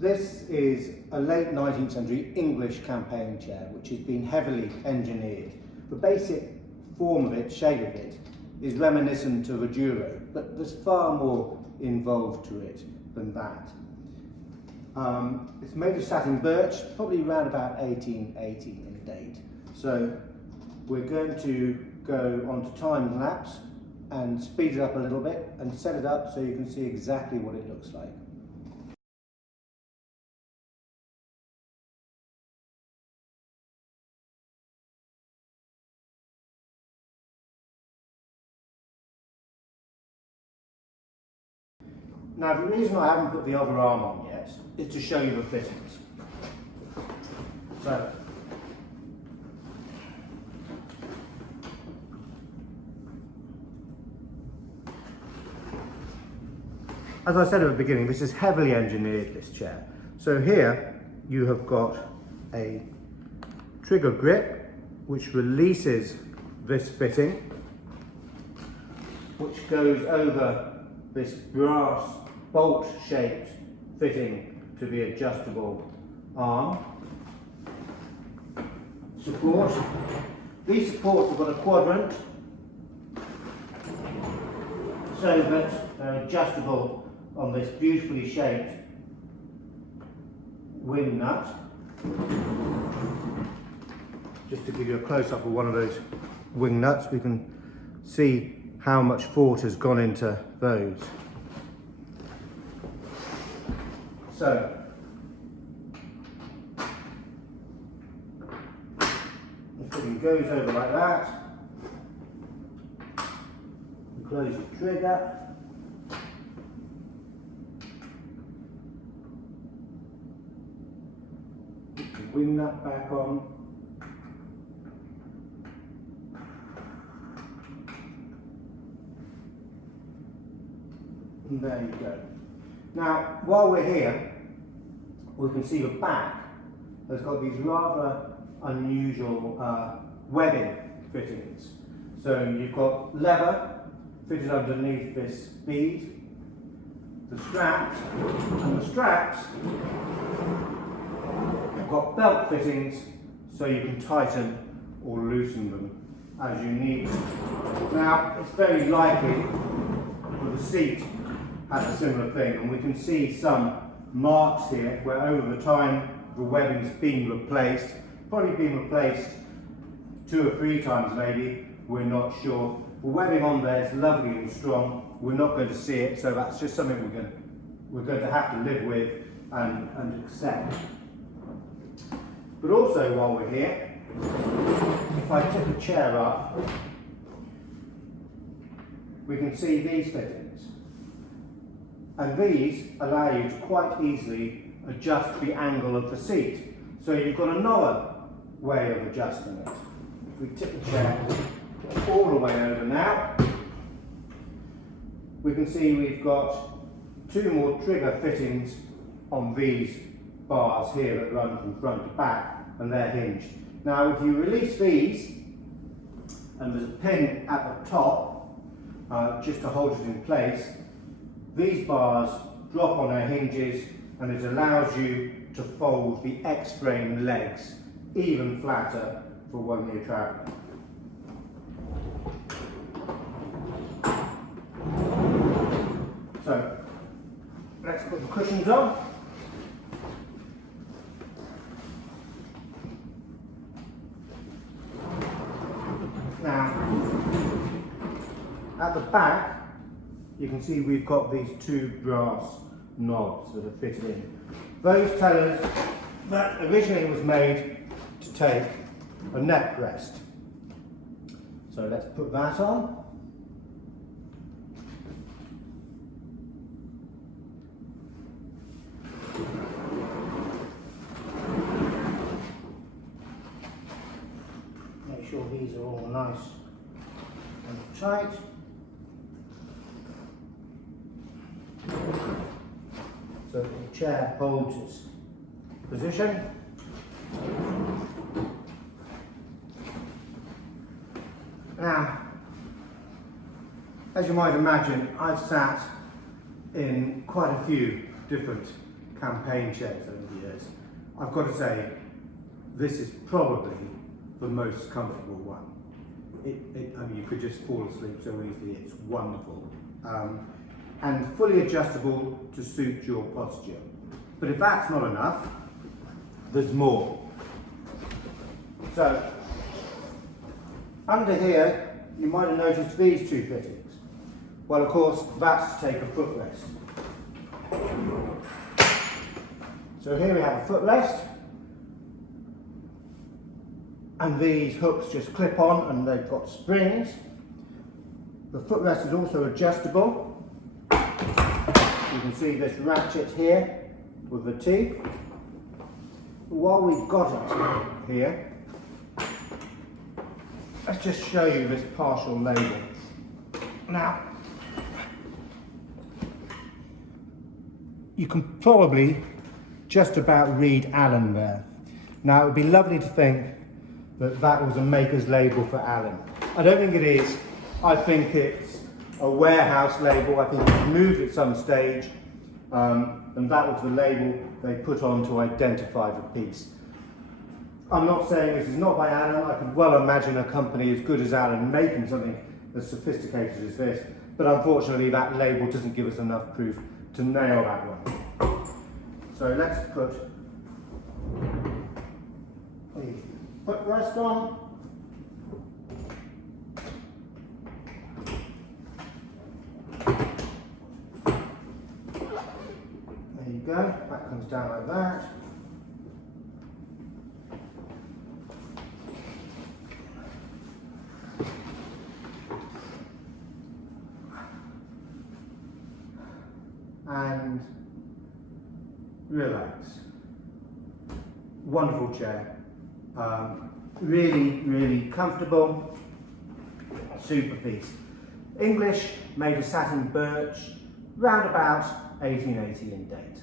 This is a late 19th century English campaign chair which has been heavily engineered. The basic form of it, shape of it, is reminiscent of a duro, but there's far more involved to it than that. It's made of satin birch, probably around about 1880 in date. So we're going to go on to time lapse and speed it up a little bit and set it up so you can see exactly what it looks like. Now, the reason I haven't put the other arm on yet is to show you the fittings. So, as I said at the beginning, this is heavily engineered, this chair. So here you have got a trigger grip which releases this fitting, which goes over this brass bolt-shaped fitting to the adjustable arm support. These supports have got a quadrant so that they're adjustable on this beautifully shaped wing nut. Just to give you a close-up of one of those wing nuts, we can see how much thought has gone into those. So, the fitting goes over like that. You close your trigger. Put the wing nut back on. And there you go. Now, while we're here, we can see the back has got these rather unusual webbing fittings. So you've got leather fitted underneath this bead, the straps, and the straps have got belt fittings so you can tighten or loosen them as you need. Now, it's very likely that the seat had a similar thing, and we can see some marks here where over the time the webbing's been replaced, probably been replaced 2 or 3 times maybe, we're not sure. The webbing on there is lovely and strong, we're not going to see it, so that's just something we're going to have to live with and accept. But also while we're here, if I tip the chair up, we can see these fittings. And these allow you to quite easily adjust the angle of the seat. So you've got another way of adjusting it. If we tip the chair all the way over now, we can see we've got 2 more trigger fittings on these bars here that run from front to back, and they're hinged. Now if you release these, and there's a pin at the top just to hold it in place, these bars drop on their hinges and it allows you to fold the X-frame legs even flatter for when you're travelling. So let's put the cushions on. Now, at the back, you can see we've got these 2 brass knobs that are fitted in. Those tell us that originally it was made to take a neck rest. So let's put that on. Make sure these are all nice and tight. So the chair holds its position. Now, as you might imagine, I've sat in quite a few different campaign chairs over the years, I've got to say, this is probably the most comfortable one. I mean, you could just fall asleep so easily, it's wonderful. And fully adjustable to suit your posture. But if that's not enough, there's more. So, under here, you might have noticed these two fittings. Well, of course, that's to take a footrest. So here we have a footrest, and these hooks just clip on and they've got springs. The footrest is also adjustable. You can see this ratchet here with the teeth. While we've got it here, let's just show you this partial label. Now, you can probably just about read Allen there. Now, it would be lovely to think that that was a maker's label for Allen. I don't think it is. I think it's a warehouse label. I think it was moved at some stage, and that was the label they put on to identify the piece. I'm not saying this is not by Allen. I could well imagine a company as good as Allen making something as sophisticated as this, but unfortunately that label doesn't give us enough proof to nail that one. So let's put the footrest on. There you go, that comes down like that. And relax. Wonderful chair. Really, really comfortable. Super piece. English, made of satin birch, round about 1880 in date.